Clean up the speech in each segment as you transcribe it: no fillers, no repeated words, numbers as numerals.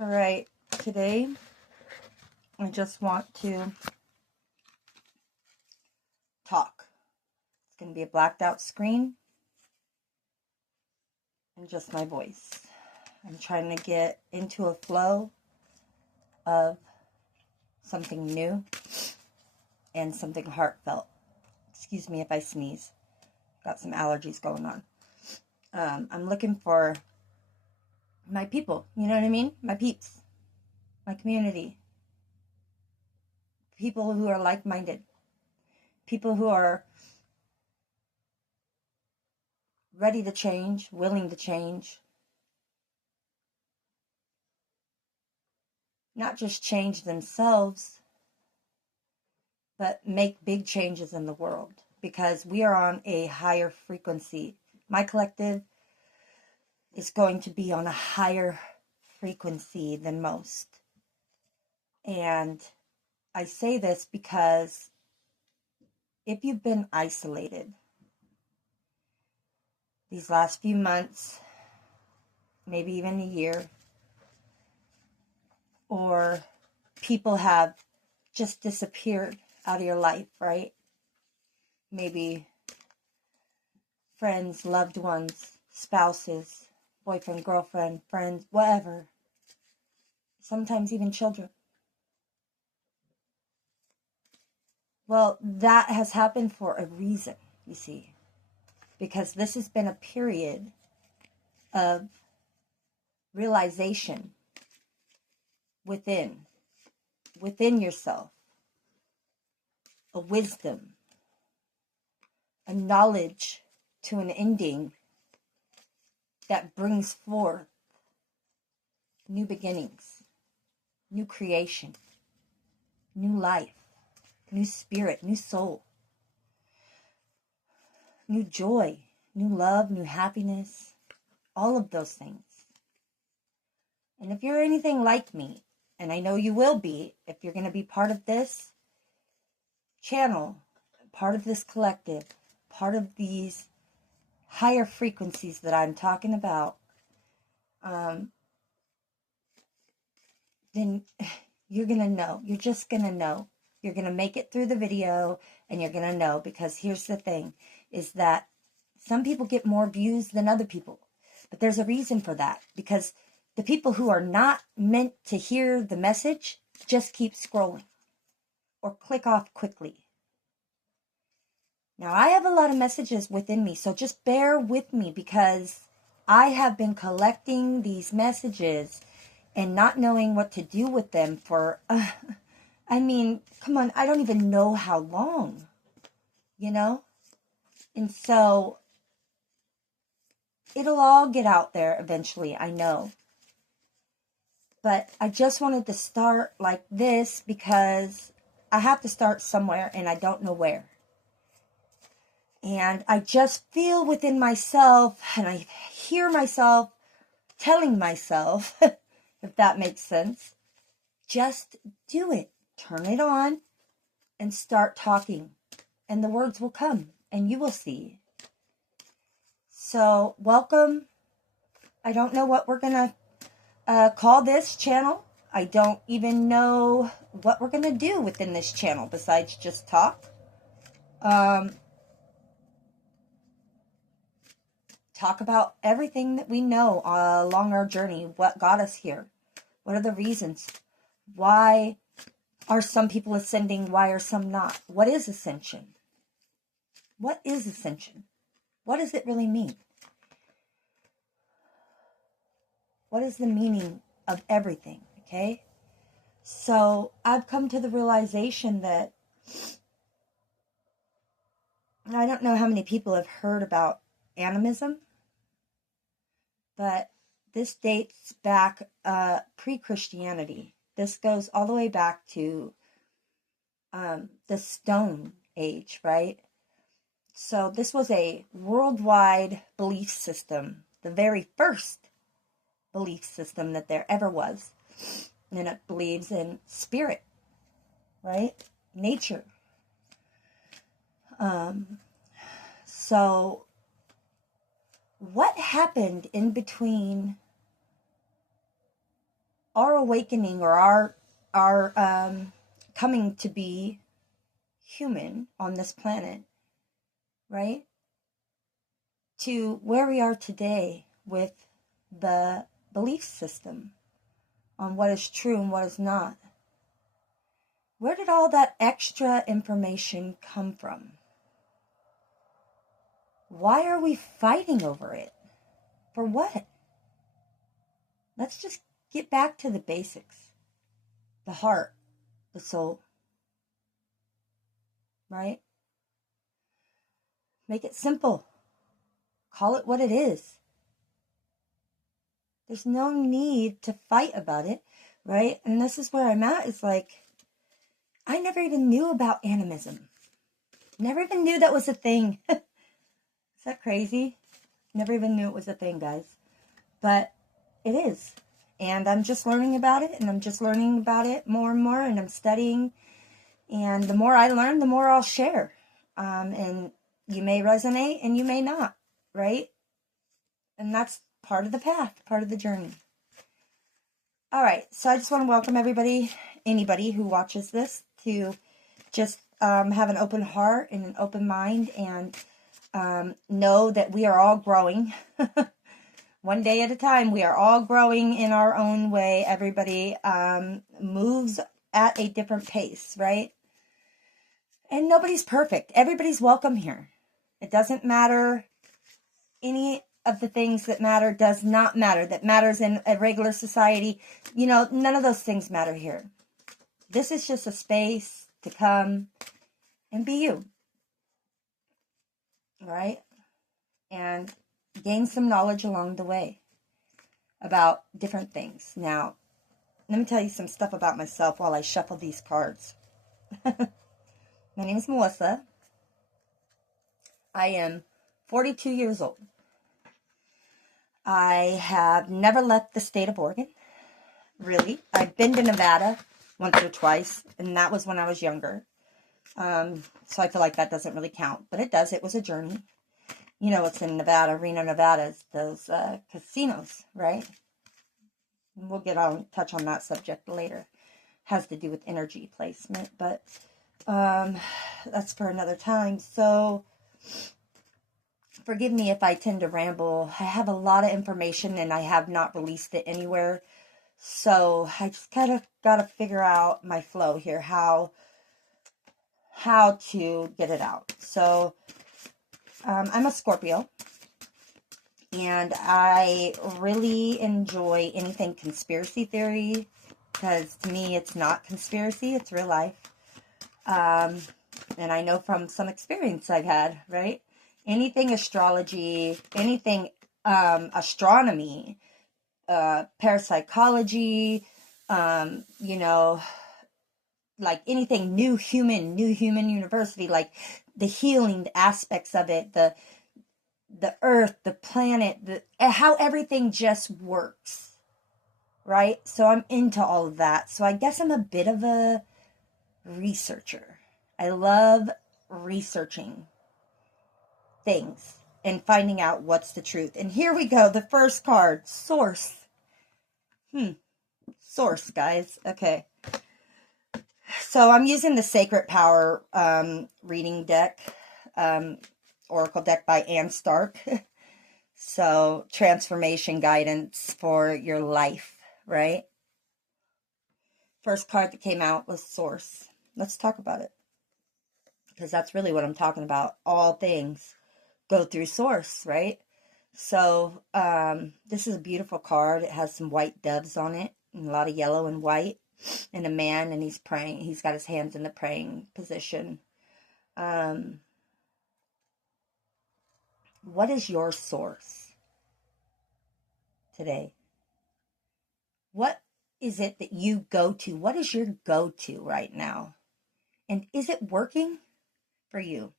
All right, today I just want to talk. It's going to be a blacked out screen and just my voice. I'm trying to get into a flow of something new and something heartfelt. Excuse me if I sneeze. Got some allergies going on. I'm looking for my people, you know what I mean? My peeps, my community. People who are like-minded. People who are ready to change, willing to change. Not just change themselves, but make big changes in the world, because we are on a higher frequency. My collective is going to be on a higher frequency than most. And I say this because if you've been isolated these last few months, maybe even a year, or people have just disappeared out of your life, right? Maybe friends, loved ones, spouses, boyfriend, girlfriend, friends, whatever. Sometimes even children. Well, that has happened for a reason, you see. Because this has been a period of realization within yourself. A wisdom. A knowledge to an ending that brings forth new beginnings, new creation, new life, new spirit, new soul, new joy, new love, new happiness, all of those things. And if you're anything like me, and I know you will be, if you're going to be part of this channel, part of this collective, part of these higher frequencies that I'm talking about, then you're going to know. You're just going to know. You're going to make it through the video, and you're going to know, because here's the thing, is that some people get more views than other people. But there's a reason for that, because the people who are not meant to hear the message just keep scrolling or click off quickly. Now, I have a lot of messages within me, so just bear with me, because I have been collecting these messages and not knowing what to do with them for, I mean, come on, I don't even know how long, you know? And so it'll all get out there eventually, I know. But I just wanted to start like this because I have to start somewhere and I don't know where. And I just feel within myself, and I hear myself telling myself, if that makes sense, just do it. Turn it on and start talking. And the words will come and you will see. So, welcome. I don't know what we're going to call this channel. I don't even know what we're going to do within this channel besides just talk. Talk about everything that we know along our journey. What got us here? What are the reasons? Why are some people ascending? Why are some not? What is ascension? What is ascension? What does it really mean? What is the meaning of everything? Okay? So I've come to the realization that I don't know how many people have heard about animism, but this dates back pre-Christianity. This goes all the way back to the Stone Age, right? So this was a worldwide belief system, the very first belief system that there ever was. And it believes in spirit, right? Nature. So what happened in between our awakening, or our coming to be human on this planet, right? To where we are today with the belief system on what is true and what is not. Where did all that extra information come from? Why are we fighting over it? For what? Let's just get back to the basics. The heart, the soul, right? Make it simple. Call it what it is. There's no need to fight about it, right? And this is where I'm at. It's like, I never even knew about animism. Never even knew that was a thing. Is that crazy? Never even knew it was a thing, guys. But it is. And I'm just learning about it, and I'm just learning about it more and more, and I'm studying. And the more I learn, the more I'll share. And you may resonate and you may not, right? And that's part of the path, part of the journey. All right, so I just want to welcome anybody who watches this, to just have an open heart and an open mind, and know that we are all growing. One day at a time, we are all growing in our own way. Everybody moves at a different pace, right? And nobody's perfect. Everybody's welcome here. It doesn't matter. Any of the things that matter does not matter. That matters in a regular society. You know, none of those things matter here. This is just a space to come and be you. Right? And gain some knowledge along the way about different things. Now, let me tell you some stuff about myself while I shuffle these cards. My name is Melissa. I am 42 years old. I have never left the state of Oregon, really. I've been to Nevada once or twice, and that was when I was younger. So I feel like that doesn't really count, but it does. It was a journey. You know what's in Nevada, Reno, Nevada, those casinos, right? And we'll touch on that subject later. Has to do with energy placement, but that's for another time. So forgive me if I tend to ramble. I have a lot of information and I have not released it anywhere. So I just kind of got to figure out my flow here, how to get it out. So I'm a Scorpio, and I really enjoy anything conspiracy theory, because to me it's not conspiracy, it's real life. And I know from some experience I've had, right? Anything astrology, anything astronomy, parapsychology, you know, like anything new human university, like the healing aspects of it, the earth, the planet, how everything just works, right? So I'm into all of that. So I guess I'm a bit of a researcher. I love researching things and finding out what's the truth. And here we go. The first card, source. Source, guys. Okay. So I'm using the Sacred Power reading deck, Oracle deck by Anne Stark. So transformation guidance for your life, right? First card that came out was source. Let's talk about it, because that's really what I'm talking about. All things go through source, right? So this is a beautiful card. It has some white doves on it, and a lot of yellow and white, and a man, and he's praying. He's got his hands in the praying position. What is your source today? What is it that you go to? What is your go-to right now? And is it working for you?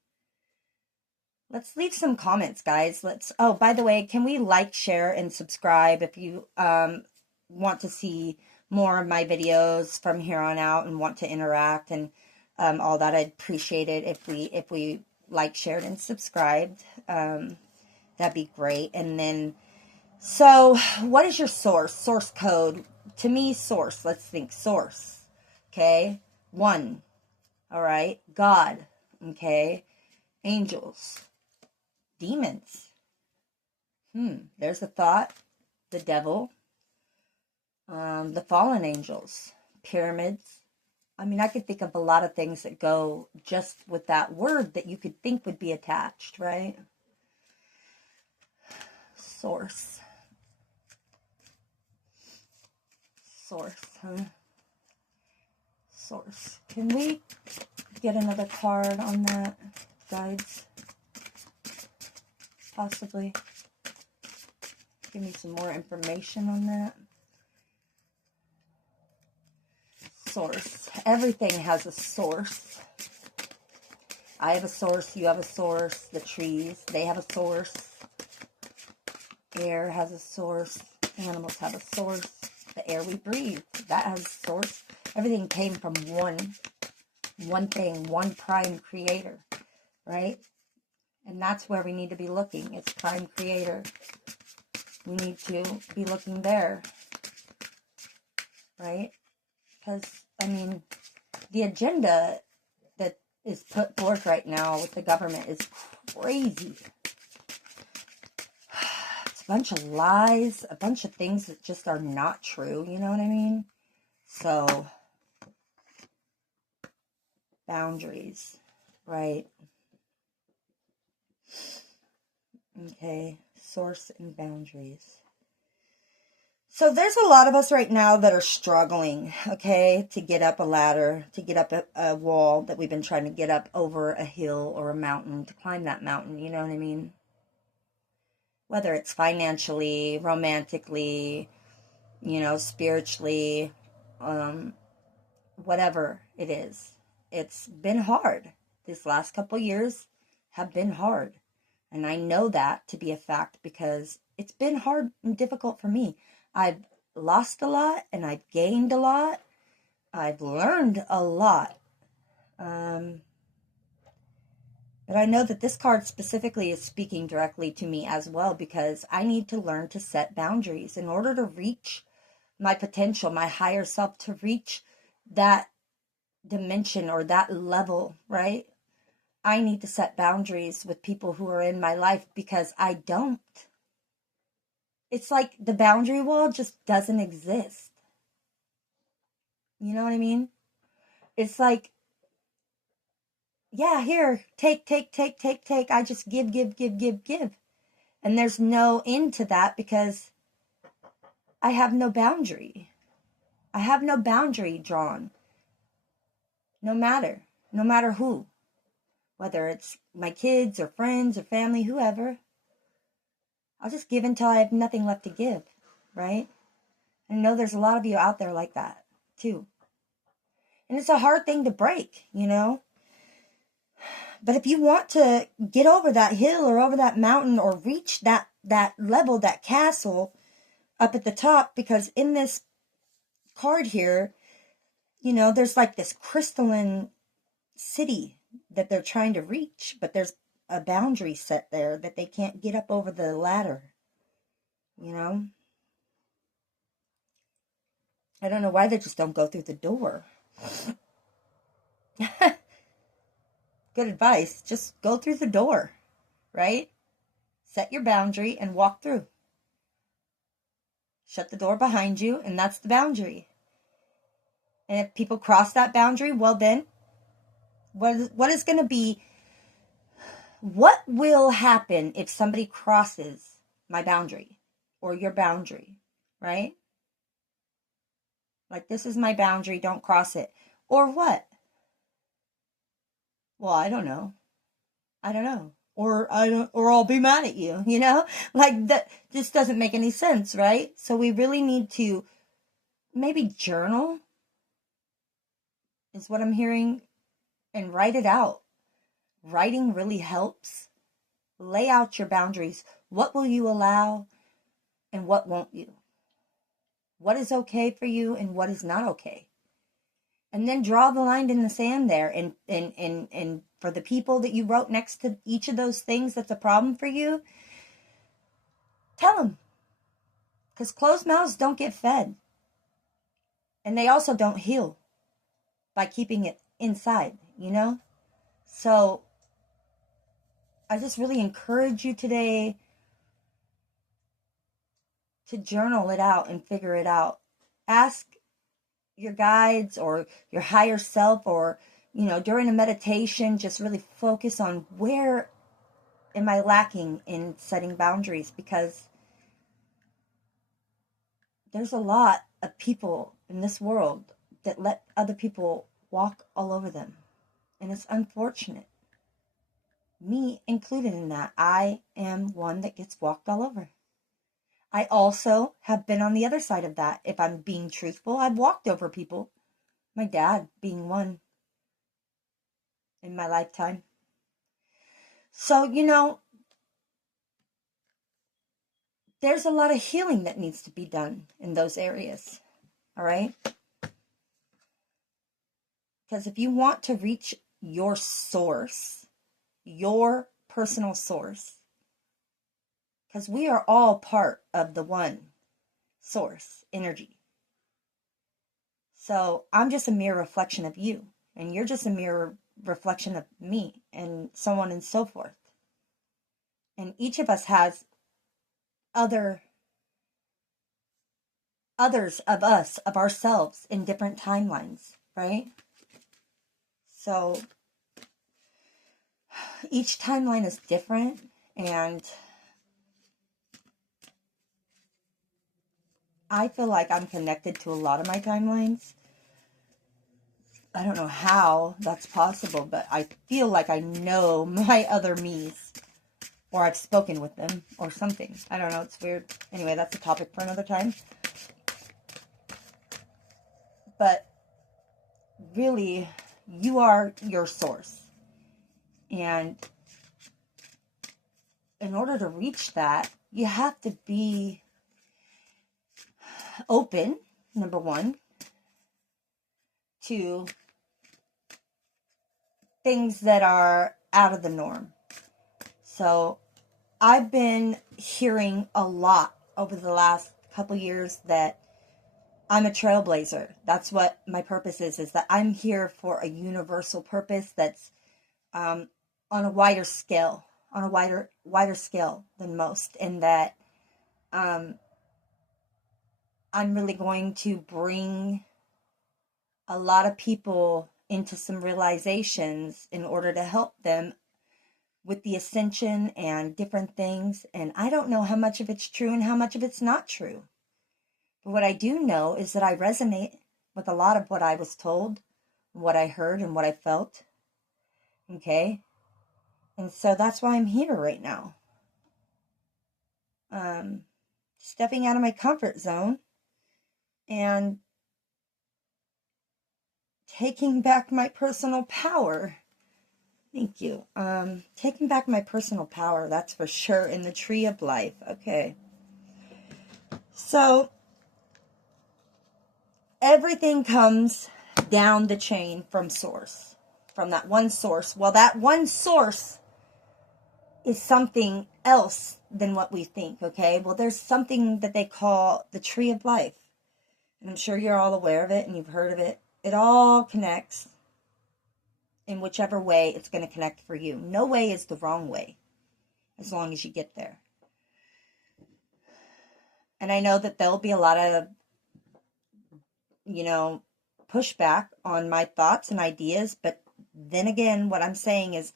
Let's leave some comments, guys. Oh, by the way, can we like, share, and subscribe if you want to see more of my videos from here on out and want to interact and all that? I'd appreciate it if we like, shared, and subscribed. That'd be great. And then, so what is your source code? to me, source. Let's think source. Okay. One. All right. God. Okay. Angels. Demons. There's a thought. The devil. The fallen angels. Pyramids. I mean, I could think of a lot of things that go just with that word that you could think would be attached, right? Source. Source, huh? Source. Can we get another card on that, guides? Possibly. Give me some more information on that. Source. Everything has a source. I have a source. You have a source. The trees, they have a source. Air has a source. Animals have a source. The air we breathe, that has a source. Everything came from one thing, one prime creator, right? And that's where we need to be looking. It's prime creator. We need to be looking there, right? Because, I mean, the agenda that is put forth right now with the government is crazy. It's a bunch of lies, a bunch of things that just are not true, you know what I mean? So, boundaries, right? Okay, source and boundaries. So there's a lot of us right now that are struggling, okay, to get up a ladder, to get up a wall that we've been trying to get up over a hill or a mountain, to climb that mountain, you know what I mean? Whether it's financially, romantically, you know, spiritually, whatever it is. It's been hard. These last couple years have been hard. And I know that to be a fact because it's been hard and difficult for me. I've lost a lot and I've gained a lot. I've learned a lot. But I know that this card specifically is speaking directly to me as well because I need to learn to set boundaries in order to reach my potential, my higher self, to reach that dimension or that level, right? I need to set boundaries with people who are in my life because I don't. It's like the boundary wall just doesn't exist. You know what I mean? It's like, yeah, here, take. I just give. And there's no end to that because I have no boundary. I have no boundary drawn. No matter who. Whether it's my kids or friends or family, whoever. I'll just give until I have nothing left to give, right? I know there's a lot of you out there like that, too. And it's a hard thing to break, you know? But if you want to get over that hill or over that mountain or reach that level, that castle up at the top, because in this card here, you know, there's like this crystalline city that they're trying to reach, but there's a boundary set there that they can't get up over the ladder, you know? I don't know why they just don't go through the door. Good advice. Just go through the door, right? Set your boundary and walk through. Shut the door behind you, and that's the boundary. And if people cross that boundary, well then, what is going to be, what will happen if somebody crosses my boundary or your boundary, right? Like, this is my boundary, don't cross it. Or what? Well, I don't know. Or I'll be mad at you, you know? Like, that just doesn't make any sense, right? So we really need to maybe journal, is what I'm hearing, and write it out. Writing really helps. Lay out your boundaries. What will you allow and what won't you? What is okay for you and what is not okay? And then draw the line in the sand there. And for the people that you wrote next to each of those things that's a problem for you, tell them. Because closed mouths don't get fed. And they also don't heal by keeping it inside, you know? So I just really encourage you today to journal it out and figure it out. Ask your guides or your higher self, or, you know, during a meditation, just really focus on where am I lacking in setting boundaries, because there's a lot of people in this world that let other people walk all over them. And it's unfortunate. Me included in that. I am one that gets walked all over. I also have been on the other side of that. If I'm being truthful, I've walked over people. My dad being one in my lifetime. So, you know, there's a lot of healing that needs to be done in those areas. All right? Because if you want to reach your source, your personal source, because we are all part of the one source energy. So I'm just a mere reflection of you, and you're just a mere reflection of me, and so on and so forth. And each of us has others of us, of ourselves, in different timelines, right? So each timeline is different, and I feel like I'm connected to a lot of my timelines. I don't know how that's possible, but I feel like I know my other me's, or I've spoken with them or something. I don't know. It's weird. Anyway, that's a topic for another time. But really, you are your source. And in order to reach that, you have to be open, number one, to things that are out of the norm. So I've been hearing a lot over the last couple years that I'm a trailblazer. That's what my purpose is that I'm here for a universal purpose that's on a wider scale, on a wider scale than most, and that I'm really going to bring a lot of people into some realizations in order to help them with the ascension and different things. And I don't know how much of it's true and how much of it's not true. But what I do know is that I resonate with a lot of what I was told, what I heard, and what I felt. Okay? And so that's why I'm here right now. Stepping out of my comfort zone and taking back my personal power. Thank you. Taking back my personal power, that's for sure, in the tree of life. Okay. So, everything comes down the chain from source, from that one source. Well, that one source is something else than what we think, okay? Well, there's something that they call the tree of life. And I'm sure you're all aware of it and you've heard of it. It all connects in whichever way it's going to connect for you. No way is the wrong way, as long as you get there. And I know that there'll be a lot of, pushback on my thoughts and ideas. But then again, what I'm saying is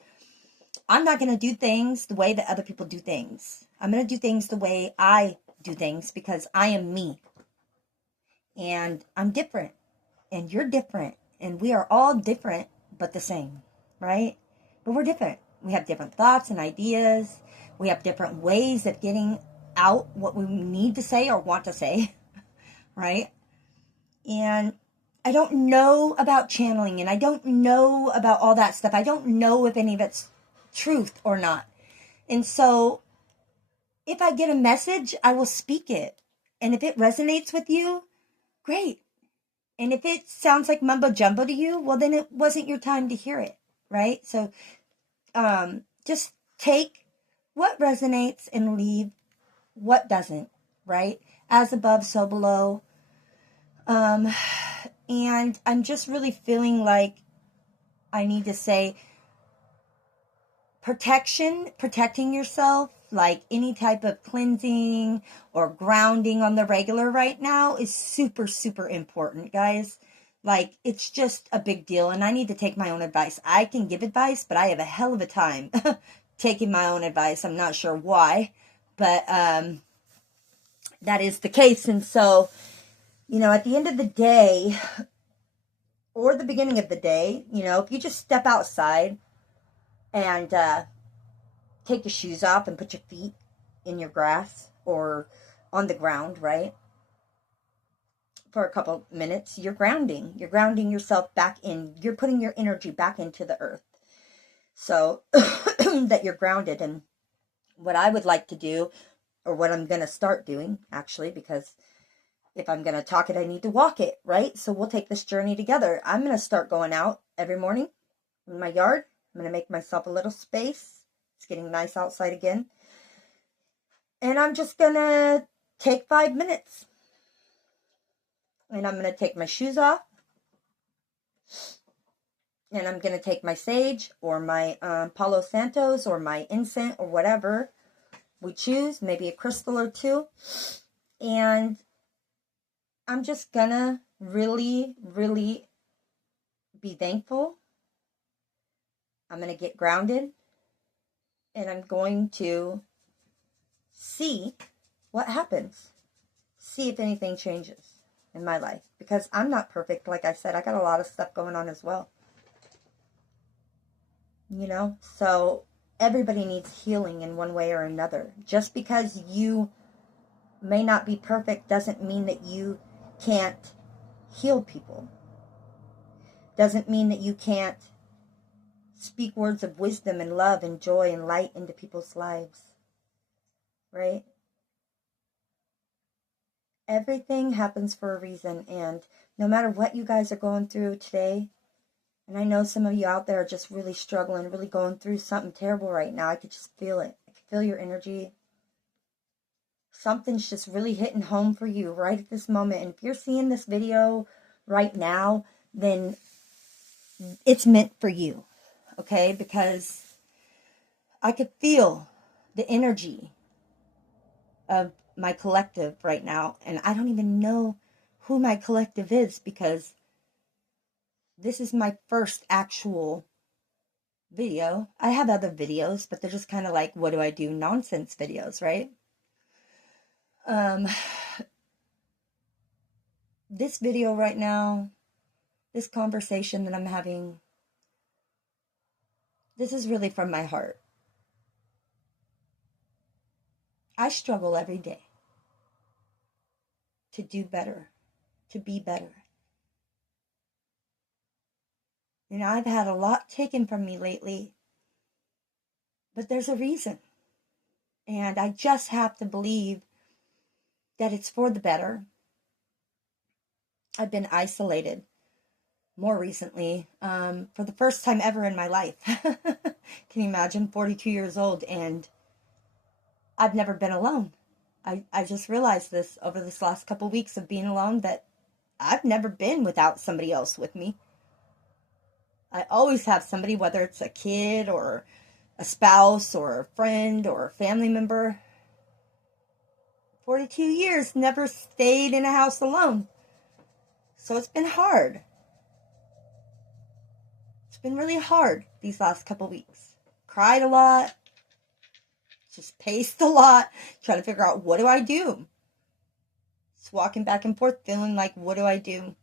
I'm not going to do things the way that other people do things. I'm going to do things the way I do things, because I am me. And I'm different. And you're different. And we are all different, but the same, right? But we're different. We have different thoughts and ideas. We have different ways of getting out what we need to say or want to say, right? And I don't know about channeling, and I don't know about all that stuff. I don't know if any of it's truth or not. And so if I get a message, I will speak it. And if it resonates with you, great. And if it sounds like mumbo jumbo to you, well, then it wasn't your time to hear it, right? So just take what resonates and leave what doesn't, right? As above, so below. And I'm just really feeling like I need to say protecting yourself, like any type of cleansing or grounding on the regular right now is super, super important, guys. Like, it's just a big deal, and I need to take my own advice. I can give advice, but I have a hell of a time taking my own advice. I'm not sure why, but that is the case. And so, at the end of the day, or the beginning of the day, if you just step outside and take your shoes off and put your feet in your grass or on the ground, right? For a couple minutes, you're grounding. You're grounding yourself back in. You're putting your energy back into the earth so that you're grounded. And what I would like to do, or what I'm going to start doing, actually, because if I'm going to talk it, I need to walk it, right? So we'll take this journey together. I'm going to start going out every morning in my yard. I'm going to make myself a little space. It's getting nice outside again. And I'm just going to take 5 minutes. And I'm going to take my shoes off. And I'm going to take my sage or my Palo Santos or my incense or whatever we choose. Maybe a crystal or two. And I'm just going to really, really be thankful. I'm going to get grounded. And I'm going to see what happens. See if anything changes in my life. Because I'm not perfect. Like I said, I got a lot of stuff going on as well. So everybody needs healing in one way or another. Just because you may not be perfect doesn't mean that you can't heal people. Doesn't mean that you can't speak words of wisdom and love and joy and light into people's lives. Right? Everything happens for a reason, and no matter what you guys are going through today, and I know some of you out there are just really struggling, really going through something terrible right now. I could just feel it. I could feel your energy. Something's just really hitting home for you right at this moment. And if you're seeing this video right now, then it's meant for you. Okay? Because I could feel the energy of my collective right now. And I don't even know who my collective is, because this is my first actual video. I have other videos, but they're just kind of like, what do I do? Nonsense videos, right? This video right now, this conversation that I'm having, this is really from my heart. I struggle every day to do better, to be better. I've had a lot taken from me lately, but there's a reason. And I just have to believe that it's for the better. I've been isolated more recently, for the first time ever in my life. Can you imagine? 42 years old, and I've never been alone. I just realized this over this last couple weeks of being alone, that I've never been without somebody else with me. I always have somebody, whether it's a kid or a spouse or a friend or a family member. 42 years, never stayed in a house alone. So it's been hard. It's been really hard these last couple weeks. Cried a lot. Just paced a lot. Trying to figure out, what do I do? Just walking back and forth, feeling like, what do I do?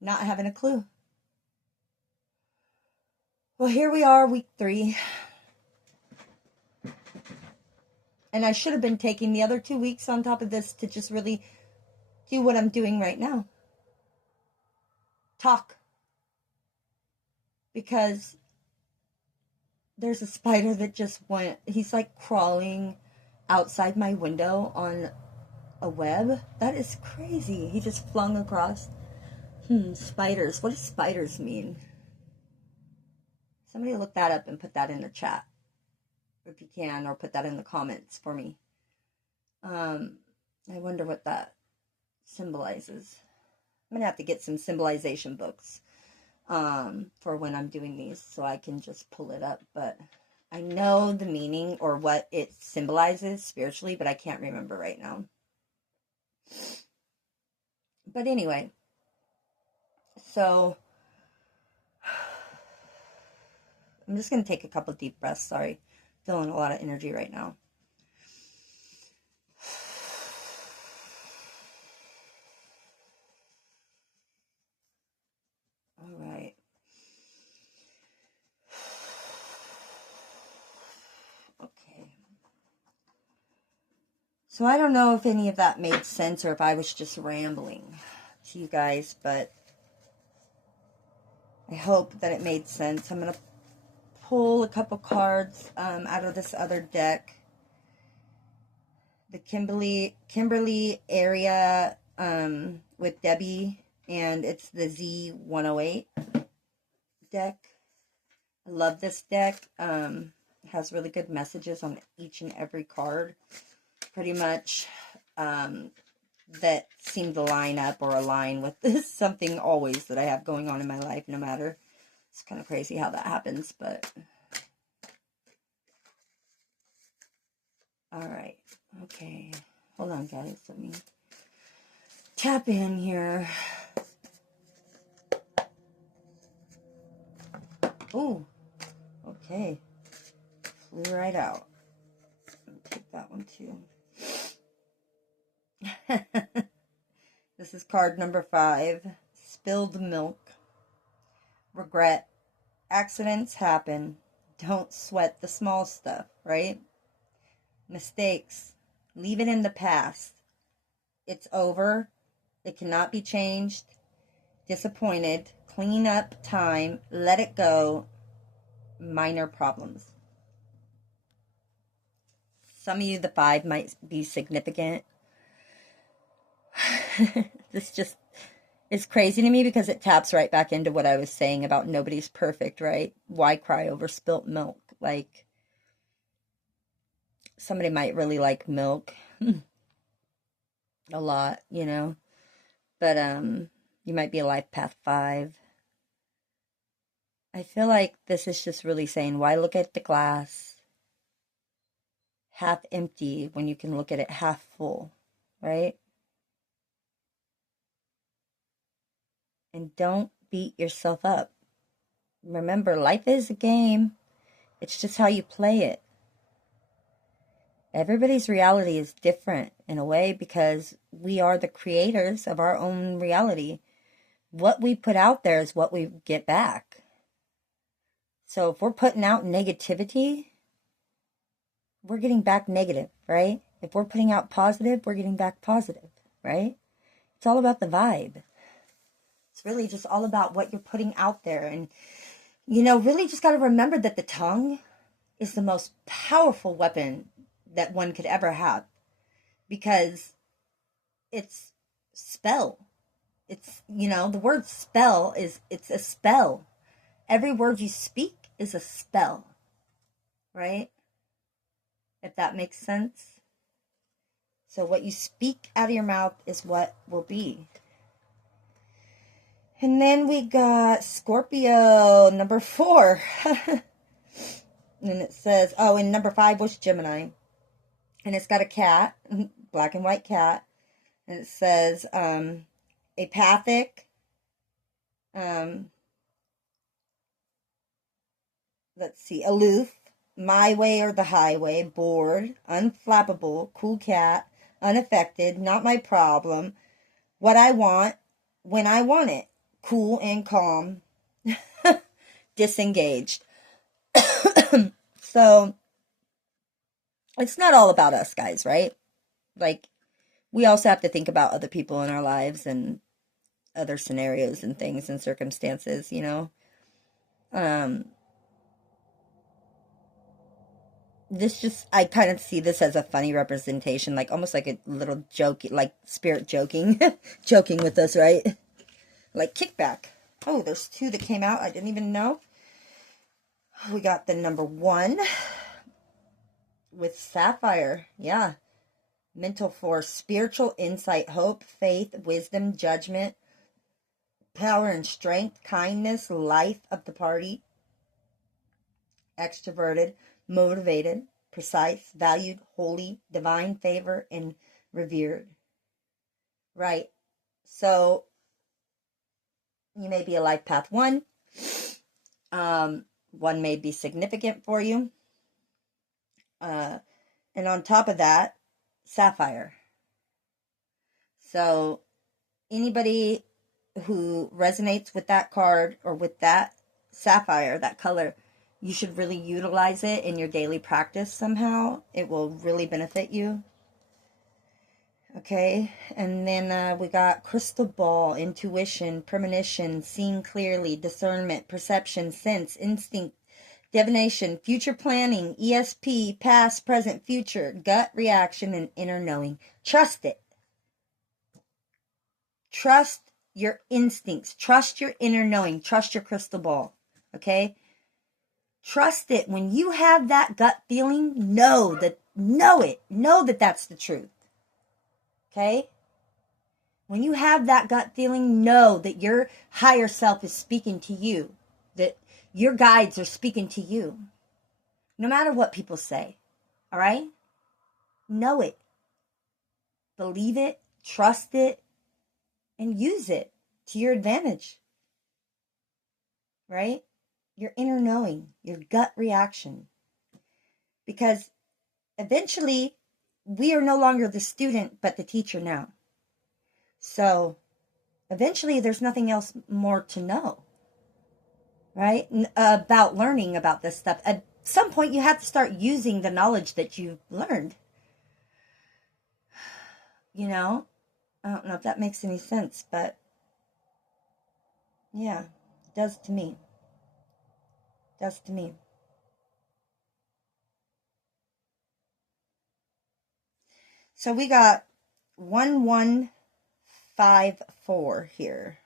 Not having a clue. Well, here we are, week 3. And I should have been taking the other 2 weeks on top of this to just really do what I'm doing right now. Talk. Because there's a spider that just went, he's like crawling outside my window on a web. That is crazy. He just flung across. Spiders. What do spiders mean? Somebody look that up and put that in the chat, if you can, or put that in the comments for me. I wonder what that symbolizes. going to have to get some symbolization books for when I'm doing these so I can just pull it up. But I know the meaning or what it symbolizes spiritually, but I can't remember right now. But anyway, so I'm just going to take a couple deep breaths. Sorry, feeling a lot of energy right now. All right. Okay. So I don't know if any of that made sense or if I was just rambling to you guys, but I hope that it made sense. I'm going to pull a couple cards out of this other deck. The Kimberly area with Debbie, and it's the Z108 deck. I love this deck. It has really good messages on each and every card. Pretty much that seem to line up or align with something always that I have going on in my life, no matter. It's kind of crazy how that happens, but all right. Okay. Hold on, guys. Let me tap in here. Oh, okay. Flew right out. Let me take that one too. This is card number 5. Spilled milk. Regret. Accidents happen. Don't sweat the small stuff, right? Mistakes. Leave it in the past. It's over. It cannot be changed. Disappointed. Clean up time. Let it go. Minor problems. Some of you, the 5 might be significant. This just is crazy to me because it taps right back into what I was saying about nobody's perfect, right? Why cry over spilt milk? Like, somebody might really like milk a lot, you know, but you might be a life path 5. I feel like this is just really saying, why look at the glass half empty when you can look at it half full, right? And don't beat yourself up. Remember, life is a game. It's just how you play it. Everybody's reality is different in a way because we are the creators of our own reality. What we put out there is what we get back. So if we're putting out negativity, we're getting back negative, right? If we're putting out positive, we're getting back positive, right? It's all about the vibe. It's really just all about what you're putting out there. And, you know, really just got to remember that the tongue is the most powerful weapon that one could ever have, because it's spell. It's, you know, the word spell it's a spell. Every word you speak is a spell, right? If that makes sense. So what you speak out of your mouth is what will be. And then we got Scorpio, number 4. And it says, oh, and number 5 was Gemini. And it's got a cat, black and white cat. And it says, apathic, let's see, aloof, my way or the highway, bored, unflappable, cool cat, unaffected, not my problem, what I want, when I want it, cool and calm, disengaged. So, it's not all about us, guys, right? Like, we also have to think about other people in our lives and other scenarios and things and circumstances, you know? This just, I kind of see this as a funny representation, like almost like a little joke, like spirit joking, joking with us, right? Like kickback. Oh, there's 2 that came out. I didn't even know. We got the number 1 with Sapphire. Yeah. Mental force, spiritual insight, hope, faith, wisdom, judgment, power and strength, kindness, life of the party, extroverted, motivated, precise, valued, holy, divine favor, and revered. Right? So, you may be a life path 1. One may be significant for you. And on top of that, sapphire. So, anybody who resonates with that card or with that sapphire, that color, you should really utilize it in your daily practice somehow. It will really benefit you. Okay, and then we got crystal ball, intuition, premonition, seeing clearly, discernment, perception, sense, instinct, divination, future planning, ESP, past, present, future, gut reaction, and inner knowing. Trust it. Trust your instincts. Trust your inner knowing. Trust your crystal ball. Okay? Trust it. When you have that gut feeling, know it. Know that that's the truth. Okay? When you have that gut feeling, know that your higher self is speaking to you. That your guides are speaking to you. No matter what people say. All right? Know it. Believe it. Trust it. And use it to your advantage. Right? Your inner knowing. Your gut reaction. Because eventually, we are no longer the student, but the teacher now. So, eventually, there's nothing else more to know. Right? About learning about this stuff. At some point, you have to start using the knowledge that you've learned. You know? I don't know if that makes any sense, but yeah, it does to me. It does to me. So we got 1154 here.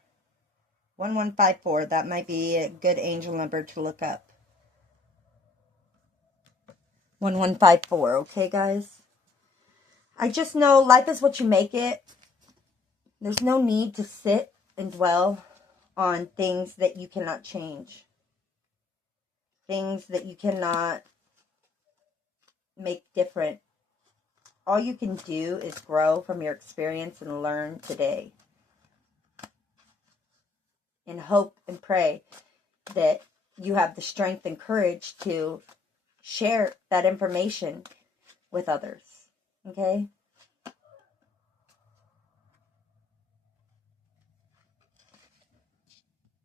1154. That might be a good angel number to look up. 1154. Okay, guys? I just know life is what you make it. There's no need to sit and dwell on things that you cannot change. Things that you cannot make different. All you can do is grow from your experience and learn today. And hope and pray that you have the strength and courage to share that information with others. Okay?